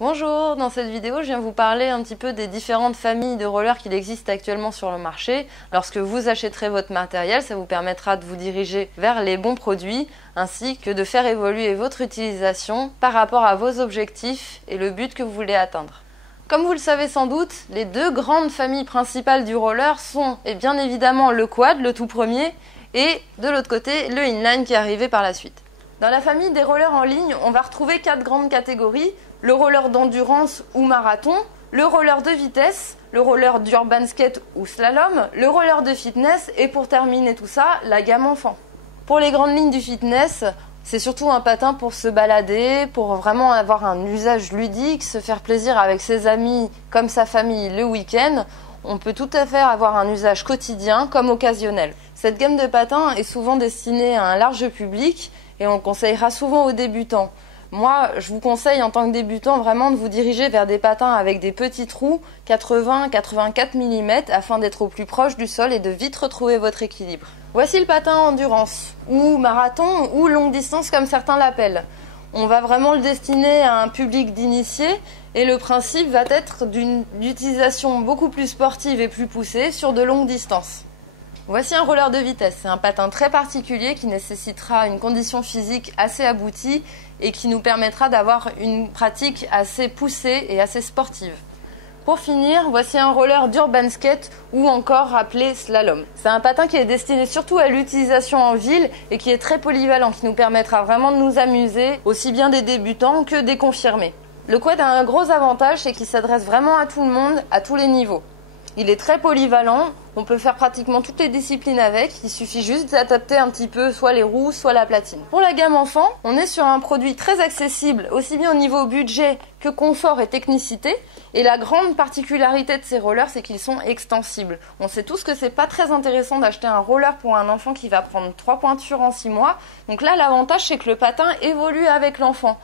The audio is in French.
Bonjour, dans cette vidéo je viens vous parler un petit peu des différentes familles de rollers qu'il existe actuellement sur le marché. Lorsque vous achèterez votre matériel, ça vous permettra de vous diriger vers les bons produits ainsi que de faire évoluer votre utilisation par rapport à vos objectifs et le but que vous voulez atteindre. Comme vous le savez sans doute, les deux grandes familles principales du roller sont bien évidemment le quad, le tout premier, et de l'autre côté le inline qui est arrivé par la suite. Dans la famille des rollers en ligne, on va retrouver 4 grandes catégories: le roller d'endurance ou marathon, le roller de vitesse, le roller d'urban skate ou slalom, le roller de fitness et pour terminer tout ça, la gamme enfant. Pour les grandes lignes du fitness, c'est surtout un patin pour se balader, pour vraiment avoir un usage ludique, se faire plaisir avec ses amis comme sa famille le week-end. On peut tout à fait avoir un usage quotidien comme occasionnel. Cette gamme de patins est souvent destinée à un large public et on conseillera souvent aux débutants. Moi, je vous conseille en tant que débutant vraiment de vous diriger vers des patins avec des petits trous 80-84 mm afin d'être au plus proche du sol et de vite retrouver votre équilibre. Voici le patin endurance, ou marathon, ou longue distance comme certains l'appellent. On va vraiment le destiner à un public d'initiés et le principe va être d'une utilisation beaucoup plus sportive et plus poussée sur de longues distances. Voici un roller de vitesse, c'est un patin très particulier qui nécessitera une condition physique assez aboutie et qui nous permettra d'avoir une pratique assez poussée et assez sportive. Pour finir, voici un roller d'urban skate ou encore appelé slalom. C'est un patin qui est destiné surtout à l'utilisation en ville et qui est très polyvalent, qui nous permettra vraiment de nous amuser, aussi bien des débutants que des confirmés. Le quad a un gros avantage, c'est qu'il s'adresse vraiment à tout le monde, à tous les niveaux. Il est très polyvalent, on peut faire pratiquement toutes les disciplines avec, il suffit juste d'adapter un petit peu soit les roues, soit la platine. Pour la gamme enfant, on est sur un produit très accessible, aussi bien au niveau budget que confort et technicité, et la grande particularité de ces rollers, c'est qu'ils sont extensibles. On sait tous que c'est pas très intéressant d'acheter un roller pour un enfant qui va prendre 3 pointures en 6 mois, donc là l'avantage c'est que le patin évolue avec l'enfant.